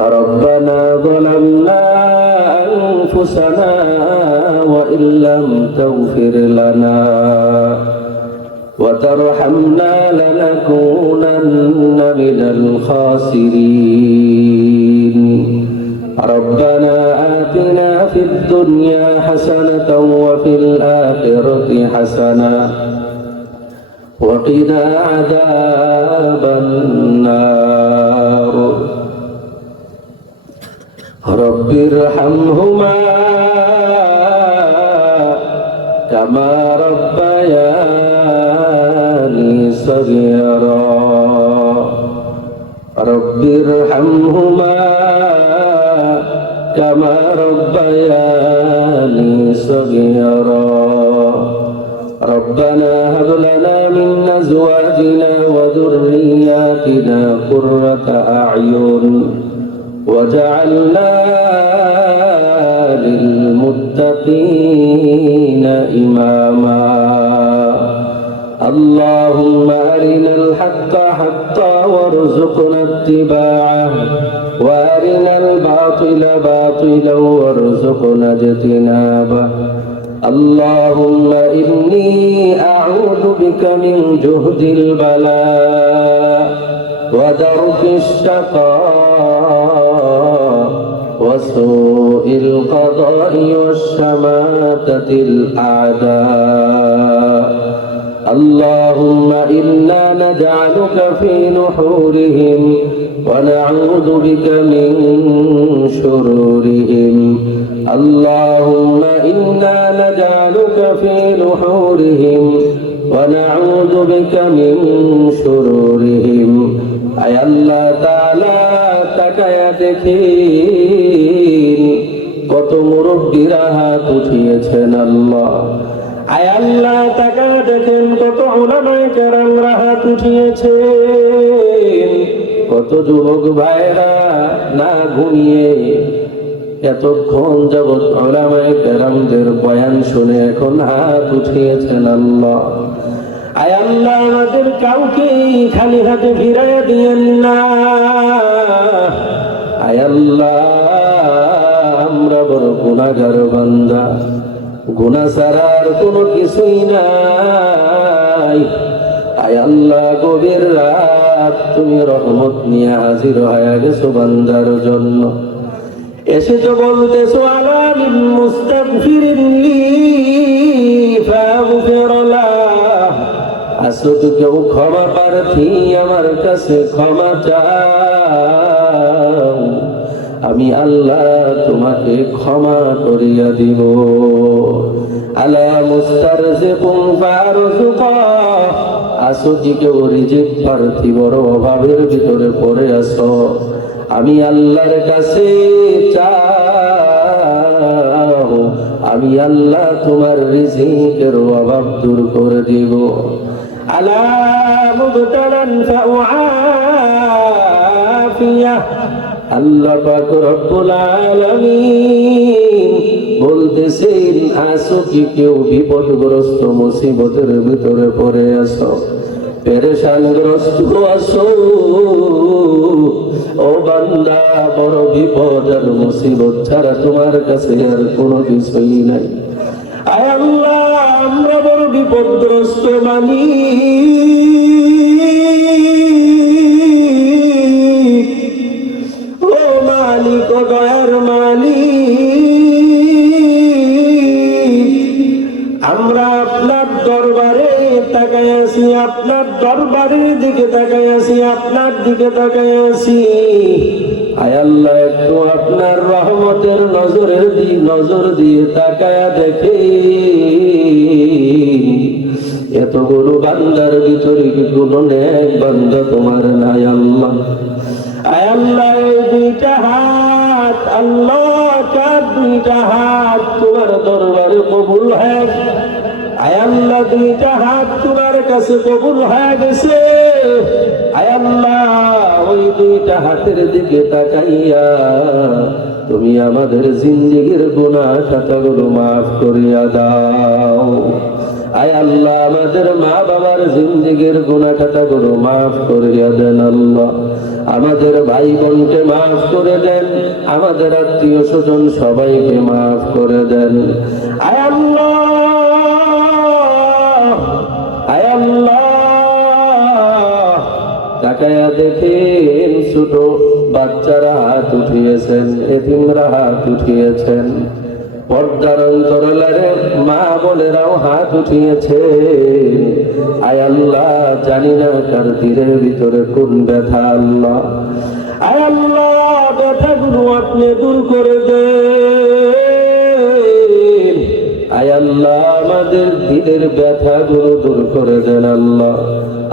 ربنا ظلمنا أنفسنا وإن لم تغفر لنا وترحمنا لنكونن من الخاسرين ربنا آتنا في الدنيا حسنة وفي الآخرة حسنة وقنا عذاب النار رب ارحمهما كما ربياني صغيرا رب ارحمهما كما ربياني صغيرا ربنا هب لنا من أزواجنا وذرياتنا قرة أعين وجعلنا للمتقين إماما اللهم أرنا الحق حقا وارزقنا اتباعه وأرنا الباطل باطلا وارزقنا اجتنابه اللهم إني أعوذ بك من جهد البلاء ودرك الشقاء وسوء القضاء والشماتة الأعداء اللهم إنا نجعلك في نحورهم ونعوذ بك من شرورهم اللهم إنا نجعلك في نحورهم ونعوذ بك من شرورهم আয় আল্লাহ তাআলা তাকায়া দেখেন কত মুরব্বীরা হাত উঠিয়েছেন আল্লাহ আয় আল্লাহ তাকায়া দেখেন কত উলামায়ে কেরামরা হাত উঠিয়েছেন কত যুবক ভাইরা না ঘুমিয়ে এতক্ষণ যাবৎ উলামায়ে কেরামদের বয়ান শুনে এখন হাত উঠিয়েছেন আল্লাহ আয় আল্লাহ আমাদের কাউকে খালি হাতে ফিরাইয়া দিয়েন না আয় আল্লাহ আমরা বড় গুনাহগার বান্দা গুনাহ ছাড়ার কোনো কিছুই নাই আয় আল্লাহ গভীর রাত তুমি রহমত নিয়ে হাজির হয়ে গেছো বান্দার জন্য এসেছো বলতেছো আলামিন মুস্তাগফিরিল্লি ফাগফির লাহ আসো তো কেউ ক্ষমা প্রার্থী আমার কাছে ক্ষমা চাও আমি আল্লাহ তোমাকে ক্ষমা করিয়া দিব আলা মুস্তারজিকুম ফারযুকা আসো কি কেউ রিজিক প্রার্থী বড় অভাবের ভিতরে পড়ে আসো আমি আল্লাহর কাছে চাও আমি আল্লাহ তোমার রিজিকের অভাব দূর করে দিব আলা মুবতালান ফাউআফিয়া আল্লাহ পাক রব্বুল আলামিন বলতেছেন আসো কি কেউ বিপদগ্রস্ত মুসিবতের ভিতরে পড়ে আসো পেরেশানগ্রস্ত আসো ও বান্দা বড় বিপদ আর মুসিবত ছাড়া তোমার কাছে আর কোনো কিছুই নাই আয় আল্লাহ আমরা বড় বিপদগ্রস্ত মালিক ও মালিক ও দয়ার মালিক আমরা আপনার দরবারে তাকায় আছি আপনার দরবারের দিকে তাকায় আছি আপনার দিকে তাকায় আছি আয় আল্লাহ একটু আপনার রহমতের নজর দিয়ে তাকায়া দেখে এতগুলো বান্দার ভিতরে কি কোনো নেক বান্দা তোমার নাই আল্লাহ আয় আল্লাহ এই দুইটা হাত আল্লাহ কার দুইটা হাত তোমার দরবারে কবুল হয় আয় আল্লাহ দুইটা হাত তোমার কাছে কবুল হয়ে গেছে আয় আল্লাহ, ওই দুইটা হাতের দিকে তাকাইয়া তুমি আমাদের জিন্দেগীর গুনাহ খাতাগুলো মাফ করিয়া দাও। আয় আল্লাহ, আমাদের মা বাবার জিন্দেগীর গুনাহ খাতাগুলো মাফ করিয়া দেন আল্লাহ। আমাদের ভাই বোনকে মাফ করে দেন, আমাদের আত্মীয় স্বজন সবাইকে মাফ করে দেন। আয় আল্লাহ, আয় আল্লাহ, তাকায়া দেখেন ছোট বাচ্চারা হাত উঠিয়েছেন, এতিমরা হাত উঠিয়েছেন, পর্দার অন্তরালের মা বোনেরাও হাত উঠিয়েছে। আয় আল্লাহ, জানি না কার দিলের ভিতরে কোন ব্যথা আল্লাহ। আয় আল্লাহ, ব্যথাগুলো আপনি দূর করে দেন। আয় আল্লাহ, আমাদের দিলের ব্যথাগুলো দূর করে দেন আল্লাহ।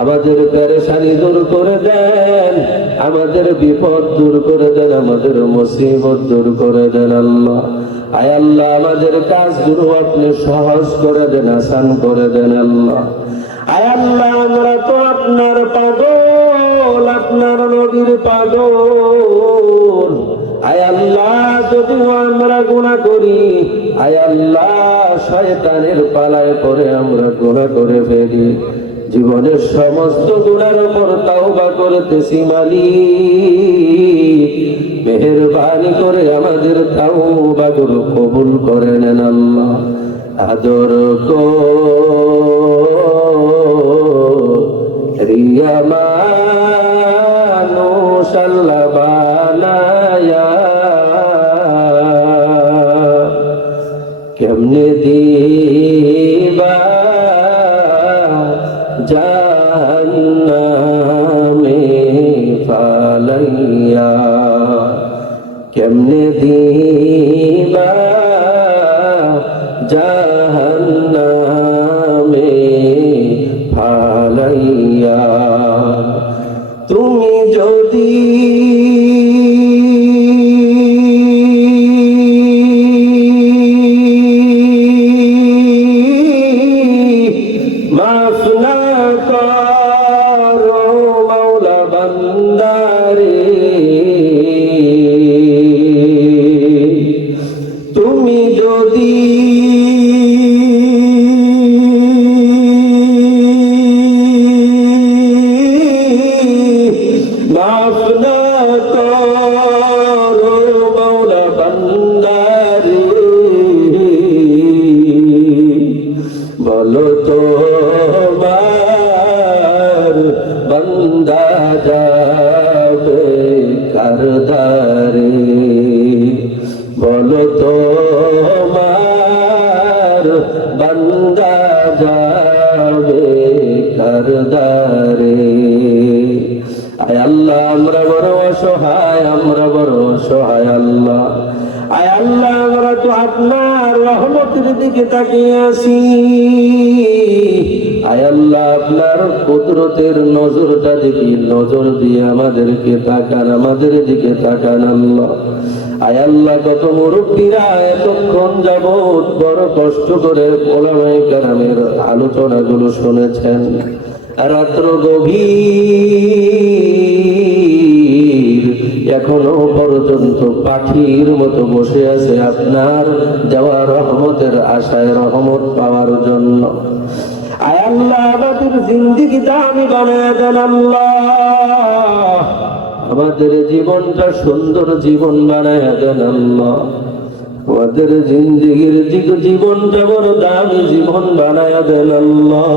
আমাদের পেরেশানি দূর করে দেন, আমাদের বিপদ দূর করে দেন, আমাদের মুসিবত দূর করে দেন আল্লাহ। আয় আল্লাহ, আমাদের কাজগুলো আপনি সহজ করে দেন, আসান করে দেন আল্লাহ। আয় আল্লাহ, আমরা তো আপনার পাগল, আপনার নবীর পাগল। আয় আল্লাহ, যদিও আমরা গুনাহ করি, আয় আল্লাহ, শয়তানের পালায় পড়ে আমরা গুনাহ করে ফেলি। জীবনের সমস্ত গুনার উপর তাওবা করতেছি মালিক, মেহেরবানি করে আমাদের তাওবাগুলো কবুল করে নেন আল্লাহ। আদর করিয়া মানুষ আল্লাহ বানায়া, কেমনে দিবা জাহান্নামে ফালাইয়া, কেমনে দিবা জাহান্নামে ফালাইয়া। তুমি যদি মাফ না করো মাওলা বান্দারে, তুমি যদি মাফ না করো মাওলা বান্দারে, বলো তো বান্দা যাবে কার দ্বারে, বলো তো বান্দা যাবে কার দ্বারে। আয় আল্লাহ, আমরা বড় অসহায়, আমরা বড় অসহায় আল্লাহ। আয় আল্লাহ, আমরা তো আপনার রহমতের দিকে তাকিয়ে আছি। আয় আল্লাহ, আপনার কুদরতের নজরটা দেখি, নজর দিয়ে আমাদেরকে তাকান, আমাদের দিকে তাকান আল্লাহ। আয় আল্লাহ, কত মুরব্বীরা এতক্ষণ যাবৎ বড় কষ্ট করে ওলামায়ে কেরামের আলোচনাগুলো শুনেছেন, রাত্র গভীর, এখনো পর্যন্ত পাখির মতো বসে আছে আপনার দেওয়া রহমতের আশায়, রহমত পাওয়ার জন্য। আয় আল্লাহ, আমাদের জিন্দেগি দামি বানায় দেন আল্লাহ, আমাদের জীবনটা সুন্দর জীবন বানায় দেন আল্লাহ, আমাদের জিন্দেগির জীবনটা বড় দামি জীবন বানায় দেন আল্লাহ।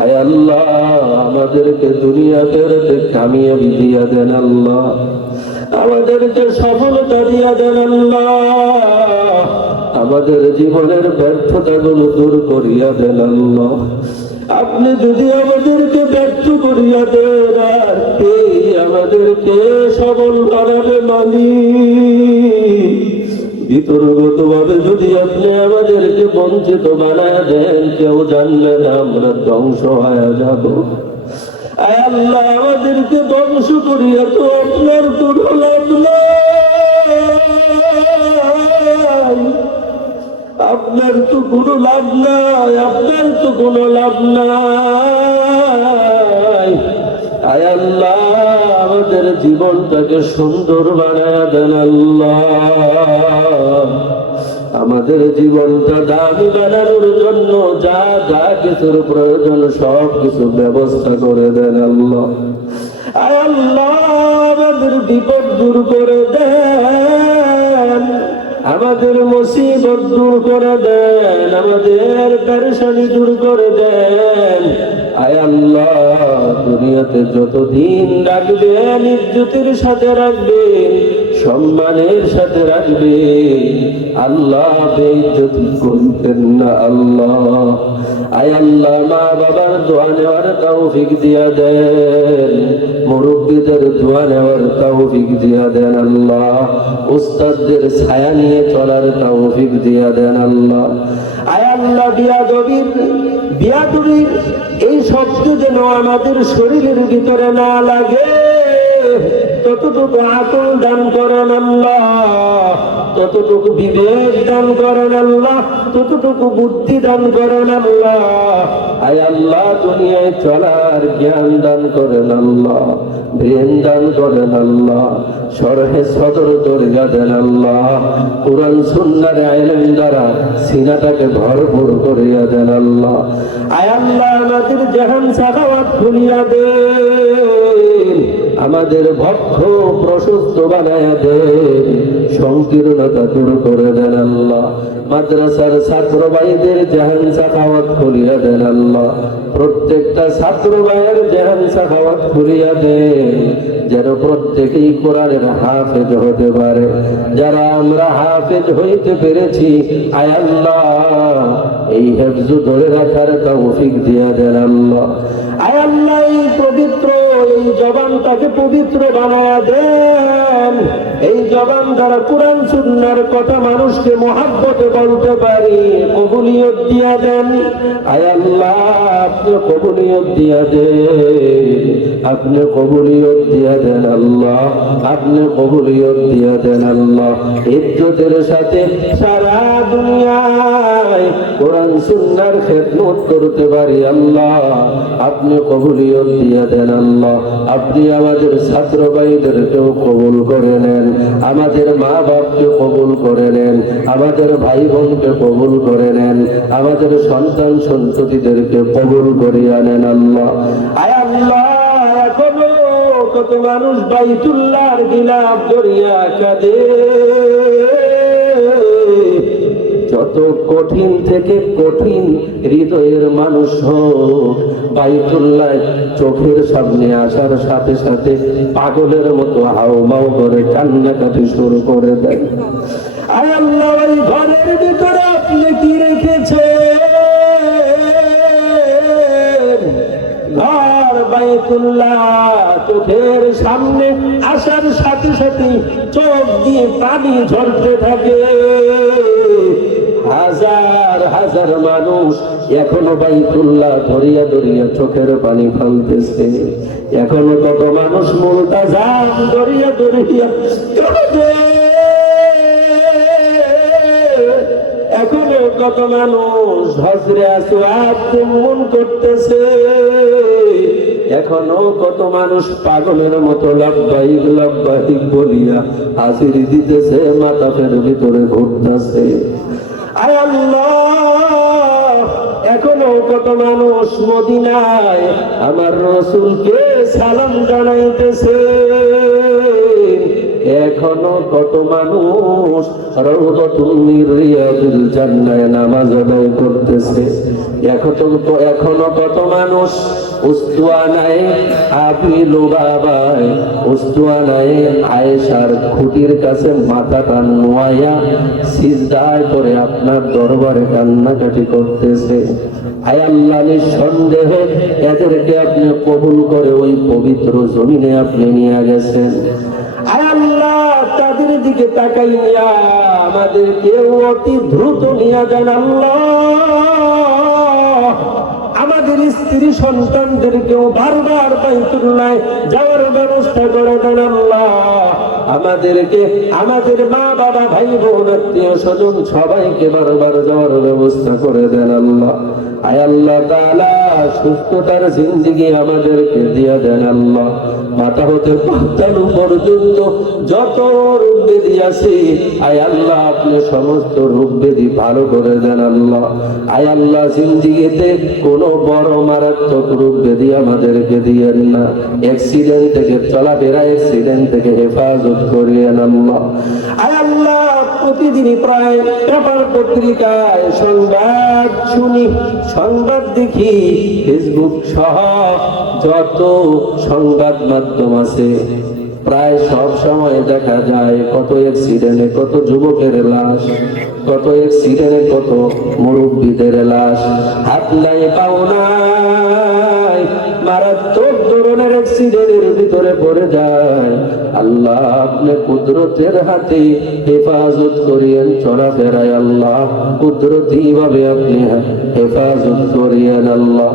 আয় আল্লাহ, আমাদেরকে দুনিয়া ফেরতে কামিয়াবি দিয়া দেন আল্লাহ, আমাদেরকে সফলতা দিয়া দেন আল্লাহ, আমাদের জীবনের ব্যর্থতাগুলো দূর করিয়া দেন আল্লাহ। আপনি যদি আমাদেরকে ব্যর্থ করিয়া দেন, আর কে আমাদেরকে সবল বানাবে মালিক? ভিতরগত ভাবে যদি আপনি আমাদেরকে বঞ্চিত বানায় দেন, কেউ জানলে না আমরা ধ্বংস হয়ে যাব। আয় আল্লাহ, আমাদেরকে ধ্বংস করিয়া তো আপনার কোনো লাভ নাই, আপনার তো কোনো লাভ নাই, আপনার তো কোনো লাভ নাই। জীবনটাকে সুন্দর বানায়া দেন আল্লাহ। আমাদের জীবনটা দামি বানানোর জন্য যা যা কিছুর প্রয়োজন সব কিছু ব্যবস্থা করে দেন আল্লাহ। আয় আল্লাহ, আমাদের বিপদ দূর করে দেন, আমাদের মুসিবত দূর করে দেন, আমাদের পেরেশানি দূর করে দেন। আয় আল্লাহ, দুনিয়াতে যতদিন রাখবেন ইজ্জতের সাথে রাখবেন, সম্মানের সাথে রাখবেন আল্লাহ, বেইজ্জতি করবেন না আল্লাহ। আয় আল্লাহ, মা বাবার দোয়া নেওয়ার তৌফিক দিয়া দেন, মুরব্বীদের দোয়া নেওয়ার তৌফিক দিয়া দেন আল্লাহ, উস্তাদদের ছায়া নিয়ে চলার তৌফিক দিয়া দেন আল্লাহ। আয় আল্লাহ, বিয়াদবির এই শব্দ যেন আমাদের শরীরের ভিতরে না লাগে, ততটুকু আকল দান করেন আল্লাহ, ততটুকু বিবেক দান করেন আল্লাহ, ততটুকু বুদ্ধি দান করেন আল্লাহ। আয় আল্লাহ, দুনিয়ায় চলার জ্ঞান দান করেন আল্লাহ, ব্রেন দান করেন আল্লাহ, শরহে সদর দরজা দেন আল্লাহ, কুরআন সুন্নাহর ইলম দ্বারা সিনাটাকে ভরপুর করিয়া দেন আল্লাহ। আয় আল্লাহ, আমাদের জাহান সাখাওয়াত খুলিয়া দেন, আমাদের বক্ষ প্রশস্ত বানায়া দেন, সংকীর্ণতা দূর করে দেন আল্লাহ। মাদ্রাসার ছাত্র ভাইদের জাহান সাখাওয়াত খুলিয়া দেন আল্লাহ, প্রত্যেকটা ছাত্র ভাইয়ের জাহান সাখাওয়াত খুলিয়া দেন, যেন প্রত্যেকেই কোরআনের হাফেজ হতে পারে। যারা আমরা হাফেজ হইতে পেরেছি, আয় আল্লাহ, এই হেফজ ধরে রাখার তৌফিক দিয়া দেন আল্লাহ। আয় আল্লাহ, এই পবিত্র এই জবানটাকে পবিত্র বানায়া দেন, এই জবান দ্বারা কুরআন সুন্নাহর কথা মানুষকে মহব্বতে বলতে পারি, কবুলিয়ত দিয়া দেন। আয় আল্লাহ, আপনি কবুলিয়ত দিয়া দেন, আপনি কবুলিয়ত দিয়া দেন আল্লাহ, আপনি কবুলিয়ত দিয়া দেন আল্লাহ। ইজ্জতের সাথে সারা দুনিয়ায় কোরআন সুন্নাহর খেদমত করতে পারি আল্লাহ, আপনি কবুলিয়ত দিয়া দেন আল্লাহ। আপনি আমাদের ছাত্র ভাইদেরকেও কবুল করে নেন, আমাদের মা বাপকে কবুল করে নেন, আমাদের ভাই বোনকে কবুল করে নেন, আমাদের সন্তান সন্ততিদেরকে কবুল করিয়া নেন আল্লাহ। আয় আল্লাহ, এখনো কত মানুষ বাইতুল্লাহর গিলাফ ধরিয়া কাঁদে, যত কঠিন থেকে কঠিন হৃদয়ের মানুষ হোক, বাইতুল্লাহ চোখের সামনে আসার সাথে সাথে পাগলের মতো হাউমাউ করে কান্নাকাটি শুরু করে দেয়। আয় আল্লাহ, ওই ঘরের ভিতরে আপনি কি রেখেছেন? ঘর বাইতুল্লাহ চোখের সামনে আসার সাথে সাথে চোখ দিয়ে পানি ঝরতে থাকে। হাজার হাজার মানুষ এখনো বাইতুল্লাহ ধরিয়া ধরিয়া চোখের পানি ফেলতেছে, এখনো কত মানুষ মুলতাজাম ধরিয়া ধরিয়া কাঁদে, এখনো কত মানুষ হজরে আসওয়াদ চুম্বন করতেছে, এখনো কত মানুষ পাগলের মতো লাব্বাইক লাব্বাইক বলিয়া হাজির দিতেছে, মাথার ভিতরে ঘুরতেছে। আয় আল্লাহ, এখনো কত মানুষ মদিনায় আমার রাসূলকে সালাম জানাইতেছে, এখনো কত মানুষ রাউদাতুল মির রিয়াদিল জান্নাহে নামাজ আদায় করতেছে, এখনো কত মানুষ উস্তুয়ানায় আবি লুবাবায় উস্তুয়ানায় আয়েশার খুঁটির কাছে মাথাটা নোয়াইয়া সিজদায় করে আপনার দরবারে কান্নাকাটি করতেছে। আয় আল্লাহ, নিঃসন্দেহে এদেরকে আপনি কবুল করে ওই পবিত্র জমিনে আপনি নিয়ে গেছেন। আয় আল্লাহ, তাদের দিকে তাকাইয়া আমাদেরকেও অতি দ্রুত নিয়ে যান আল্লাহ। আমাদের স্ত্রী সন্তানদেরকেও বারবার বাইতুল্লাহ যাওয়ার ব্যবস্থা করে দেন আল্লাহ। আমাদেরকে, আমাদের মা বাবা ভাই বোন আত্মীয় স্বজন সবাইকে বারবার যাওয়ার ব্যবস্থা করে দেন আল্লাহ। আয় আল্লাহ তাআলা সুস্থতার জিন্দেগি আমাদেরকে দিয়ে দেন আল্লাহ। মাথা হতে পাতালু পর্যন্ত যত রোগ ব্যাধি আছে আয় আল্লাহ আপনি সমস্ত রোগ ব্যাধি ভালো করে দেন আল্লাহ। আয় আল্লাহ জিন্দেগিতে কোনো বড় মারাত্মক রোগ ব্যাধি আমাদেরকে দিয়েন না। অ্যাক্সিডেন্ট থেকে চলাফেরা, অ্যাক্সিডেন্ট থেকে হেফাজত করিয়েন আল্লাহ। আয় আল্লাহ প্রতিদিনই প্রায় পেপার পত্রিকায় সংবাদ শুনি, সংবাদ দেখি, ফেসবুক সহ যত সংবাদ মাধ্যম আছে প্রায় সব সময় দেখা যায় কত অ্যাক্সিডেন্টে কত যুবকের লাশ, কত অ্যাক্সিডেন্টে কত মুরব্বীদের লাশ, হাত নাই পাও নাই, মারাত্মক ধরনের অ্যাক্সিডেন্টের ভিতরে পড়ে যায়। আল্লাহ আপনি কুদরতের হাতে হেফাজত করিয়েন চলাফেরায় আল্লাহ, কুদরতি ভাবে আপনি হেফাজত করিয়েন আল্লাহ।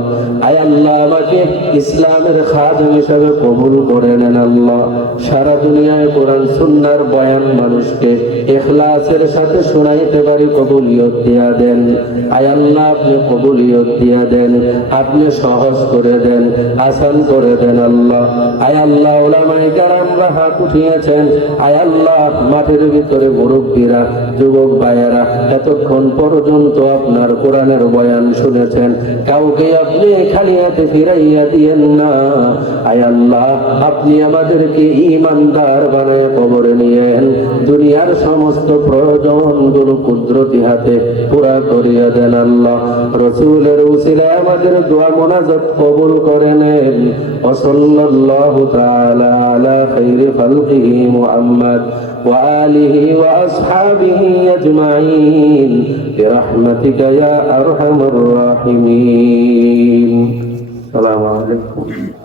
আয় আল্লাহ আমাকে ইসলামের খাদেম হিসাবে কবুল করে নেন আল্লাহ। সারা দুনিয়ায় কোরআন সুন্নাহর বয়ান মানুষকে ইখলাসের সাথে শোনাইতে পারি, কবুলিয়ত দিয়া দেন। আয় আল্লাহ আপনি কবুলিয়ত দিয়া দেন, আপনি সহজ করে দেন, আসান করে দেন আল্লাহ। আয় আল্লাহ উলামায়ে কেরামরা হাত উঠিয়েছেন, আয় আল্লাহ মাঠের ভিতরে মুরব্বীরা, যুবক ভাইয়েরা এতক্ষণ পর্যন্ত আপনার কোরআনের বয়ান শুনেছেন, কাউকে আপনি খালি হাতে ফিরাইয়া দিয়েন না। আয় আল্লাহ আপনি আমাদেরকে ঈমানদার বানায় কবরে নিয়েন, দুনিয়ার সমস্ত প্রয়োজনগুলো কুদরতি হাতে পুরা করিয়া দেন আল্লাহ। রাসূলের উসিলায় আমাদের দোয়া মোনাজাত কবুল করে নেন। ওয়া সাল্লাল্লাহু তাআলা আলা খাইরি খালকিহি মুহাম্মদ ওয়া আলিহি ওয়া আসহাবিহি আজমাইন বিরহমাতিকা ইয়া আরহামার রাহিমিন। আসসালামু আলাইকুম।